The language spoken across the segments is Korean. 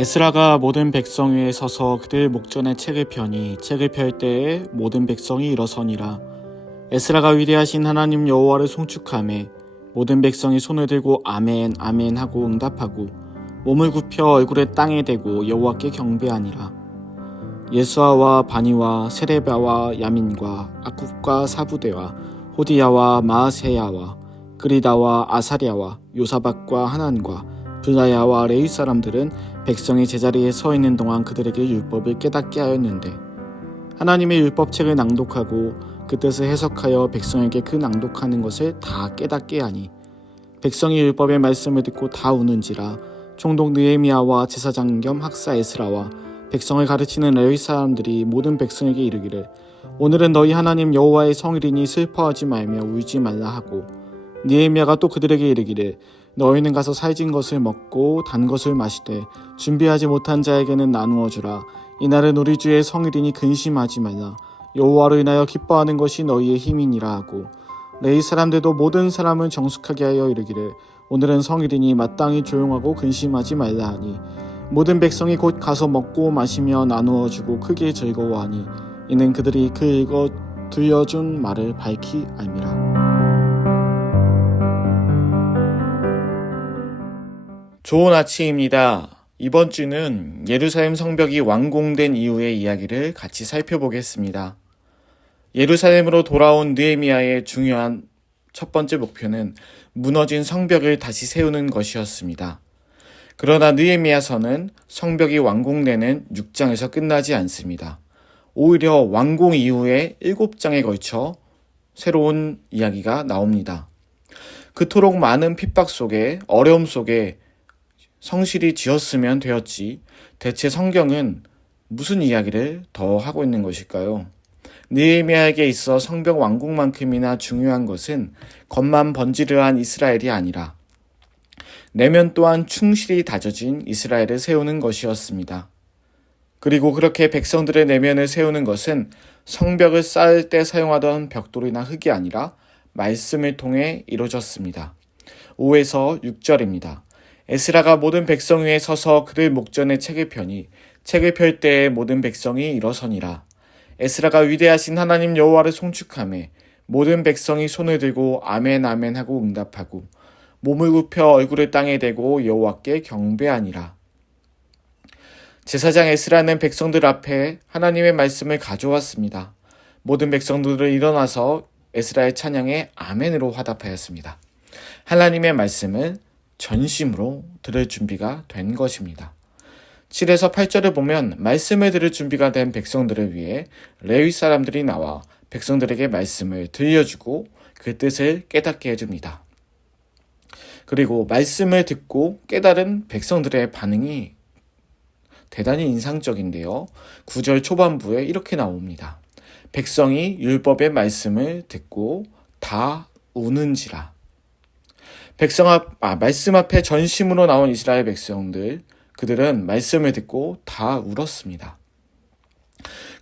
에스라가 모든 백성 위에 서서 그들 목전에 책을 펴니 책을 펼 때에 모든 백성이 일어서니라. 에스라가 위대하신 하나님 여호와를 송축하매 모든 백성이 손을 들고 아멘 아멘 하고 응답하고 몸을 굽혀 얼굴에 땅에 대고 여호와께 경배하니라. 예수아와 바니와 세레바와 야민과 아굽과 사부대와 호디야와 마아세야와 그리다와 아사랴와 요사박과 하난과 블라야와 레위 사람들은 백성이 제자리에 서 있는 동안 그들에게 율법을 깨닫게 하였는데, 하나님의 율법책을 낭독하고 그 뜻을 해석하여 백성에게 그 낭독하는 것을 다 깨닫게 하니 백성이 율법의 말씀을 듣고 다 우는지라. 총독 느헤미야와 제사장 겸 학사 에스라와 백성을 가르치는 레위 사람들이 모든 백성에게 이르기를, 오늘은 너희 하나님 여호와의 성일이니 슬퍼하지 말며 울지 말라 하고, 느헤미야가 또 그들에게 이르기를, 너희는 가서 살진 것을 먹고 단 것을 마시되 준비하지 못한 자에게는 나누어 주라. 이날은 우리 주의 성일이니 근심하지 말라. 여호와로 인하여 기뻐하는 것이 너희의 힘이니라 하고, 레위 사람들도 모든 사람을 정숙하게 하여 이르기를, 오늘은 성일이니 마땅히 조용하고 근심하지 말라 하니, 모든 백성이 곧 가서 먹고 마시며 나누어 주고 크게 즐거워하니, 이는 그들이 그 읽어 들려준 말을 밝히 알미라. 좋은 아침입니다. 이번 주는 예루살렘 성벽이 완공된 이후의 이야기를 같이 살펴보겠습니다. 예루살렘으로 돌아온 느헤미야의 중요한 첫 번째 목표는 무너진 성벽을 다시 세우는 것이었습니다. 그러나 느헤미야서는 성벽이 완공되는 6장에서 끝나지 않습니다. 오히려 완공 이후에 7장에 걸쳐 새로운 이야기가 나옵니다. 그토록 많은 핍박 속에, 어려움 속에 성실히 지었으면 되었지, 대체 성경은 무슨 이야기를 더 하고 있는 것일까요? 느헤미야에게 있어 성벽 완공만큼이나 중요한 것은 겉만 번지르한 이스라엘이 아니라 내면 또한 충실히 다져진 이스라엘을 세우는 것이었습니다. 그리고 그렇게 백성들의 내면을 세우는 것은 성벽을 쌓을 때 사용하던 벽돌이나 흙이 아니라 말씀을 통해 이루어졌습니다. 5에서 6절입니다. 에스라가 모든 백성 위에 서서 그들 목전에 책을 펴니 책을 펼 때에 모든 백성이 일어서니라. 에스라가 위대하신 하나님 여호와를 송축하매 모든 백성이 손을 들고 아멘 아멘 하고 응답하고 몸을 굽혀 얼굴을 땅에 대고 여호와께 경배하니라. 제사장 에스라는 백성들 앞에 하나님의 말씀을 가져왔습니다. 모든 백성들은 일어나서 에스라의 찬양에 아멘으로 화답하였습니다. 하나님의 말씀을 전심으로 들을 준비가 된 것입니다. 7에서 8절을 보면 말씀을 들을 준비가 된 백성들을 위해 레위 사람들이 나와 백성들에게 말씀을 들려주고 그 뜻을 깨닫게 해줍니다. 그리고 말씀을 듣고 깨달은 백성들의 반응이 대단히 인상적인데요. 9절 초반부에 이렇게 나옵니다. 백성이 율법의 말씀을 듣고 다 우는지라. 말씀 앞에 전심으로 나온 이스라엘 백성들, 그들은 말씀을 듣고 다 울었습니다.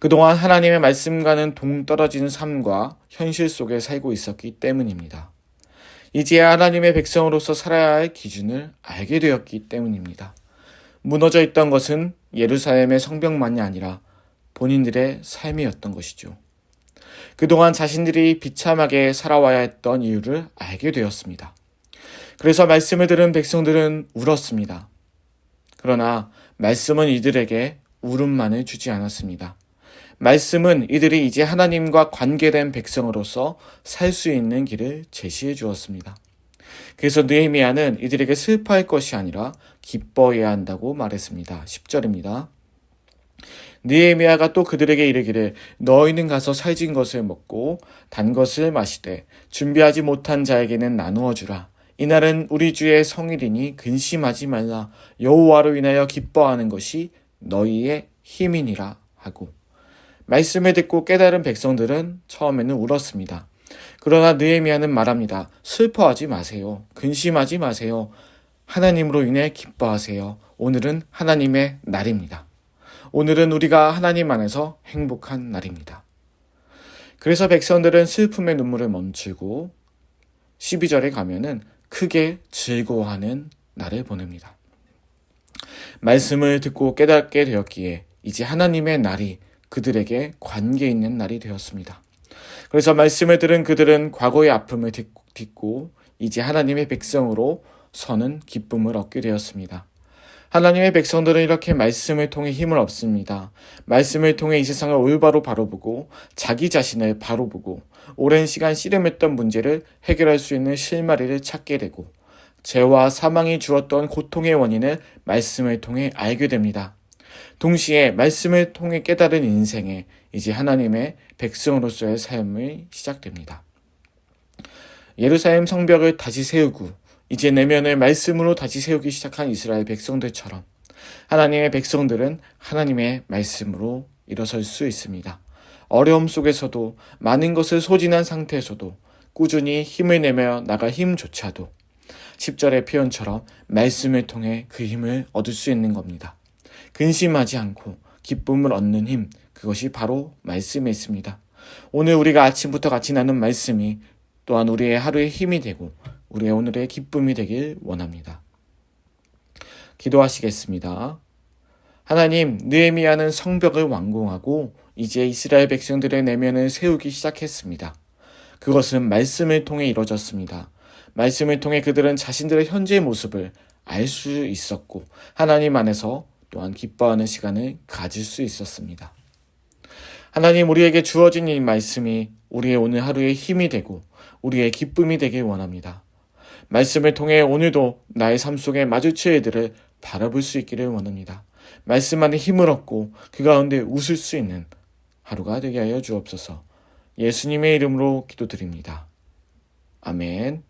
그동안 하나님의 말씀과는 동떨어진 삶과 현실 속에 살고 있었기 때문입니다. 이제야 하나님의 백성으로서 살아야 할 기준을 알게 되었기 때문입니다. 무너져 있던 것은 예루살렘의 성벽만이 아니라 본인들의 삶이었던 것이죠. 그동안 자신들이 비참하게 살아와야 했던 이유를 알게 되었습니다. 그래서 말씀을 들은 백성들은 울었습니다. 그러나 말씀은 이들에게 울음만을 주지 않았습니다. 말씀은 이들이 이제 하나님과 관계된 백성으로서 살 수 있는 길을 제시해 주었습니다. 그래서 느헤미야는 이들에게 슬퍼할 것이 아니라 기뻐해야 한다고 말했습니다. 10절입니다. 느헤미야가 또 그들에게 이르기를, 너희는 가서 살진 것을 먹고 단 것을 마시되 준비하지 못한 자에게는 나누어 주라. 이날은 우리 주의 성일이니 근심하지 말라. 여호와로 인하여 기뻐하는 것이 너희의 힘이니라 하고, 말씀을 듣고 깨달은 백성들은 처음에는 울었습니다. 그러나 느헤미야는 말합니다. 슬퍼하지 마세요. 근심하지 마세요. 하나님으로 인해 기뻐하세요. 오늘은 하나님의 날입니다. 오늘은 우리가 하나님 안에서 행복한 날입니다. 그래서 백성들은 슬픔의 눈물을 멈추고 12절에 가면은 크게 즐거워하는 날을 보냅니다. 말씀을 듣고 깨닫게 되었기에 이제 하나님의 날이 그들에게 관계 있는 날이 되었습니다. 그래서 말씀을 들은 그들은 과거의 아픔을 딛고 이제 하나님의 백성으로 서는 기쁨을 얻게 되었습니다. 하나님의 백성들은 이렇게 말씀을 통해 힘을 얻습니다. 말씀을 통해 이 세상을 올바로 바로보고 자기 자신을 바로보고 오랜 시간 씨름했던 문제를 해결할 수 있는 실마리를 찾게 되고 죄와 사망이 주었던 고통의 원인을 말씀을 통해 알게 됩니다. 동시에 말씀을 통해 깨달은 인생에 이제 하나님의 백성으로서의 삶이 시작됩니다. 예루살렘 성벽을 다시 세우고 이제 내면을 말씀으로 다시 세우기 시작한 이스라엘 백성들처럼 하나님의 백성들은 하나님의 말씀으로 일어설 수 있습니다. 어려움 속에서도 많은 것을 소진한 상태에서도 꾸준히 힘을 내며 나갈 힘조차도 10절의 표현처럼 말씀을 통해 그 힘을 얻을 수 있는 겁니다. 근심하지 않고 기쁨을 얻는 힘, 그것이 바로 말씀에 있습니다. 오늘 우리가 아침부터 같이 나눈 말씀이 또한 우리의 하루의 힘이 되고 우리의 오늘의 기쁨이 되길 원합니다. 기도하시겠습니다. 하나님, 느헤미야는 성벽을 완공하고 이제 이스라엘 백성들의 내면을 세우기 시작했습니다. 그것은 말씀을 통해 이루어졌습니다. 말씀을 통해 그들은 자신들의 현재의 모습을 알 수 있었고 하나님 안에서 또한 기뻐하는 시간을 가질 수 있었습니다. 하나님, 우리에게 주어진 이 말씀이 우리의 오늘 하루의 힘이 되고 우리의 기쁨이 되길 원합니다. 말씀을 통해 오늘도 나의 삶 속에 마주칠 일들을 바라볼 수 있기를 원합니다. 말씀 안에 힘을 얻고 그 가운데 웃을 수 있는 하루가 되게 하여 주옵소서. 예수님의 이름으로 기도드립니다. 아멘.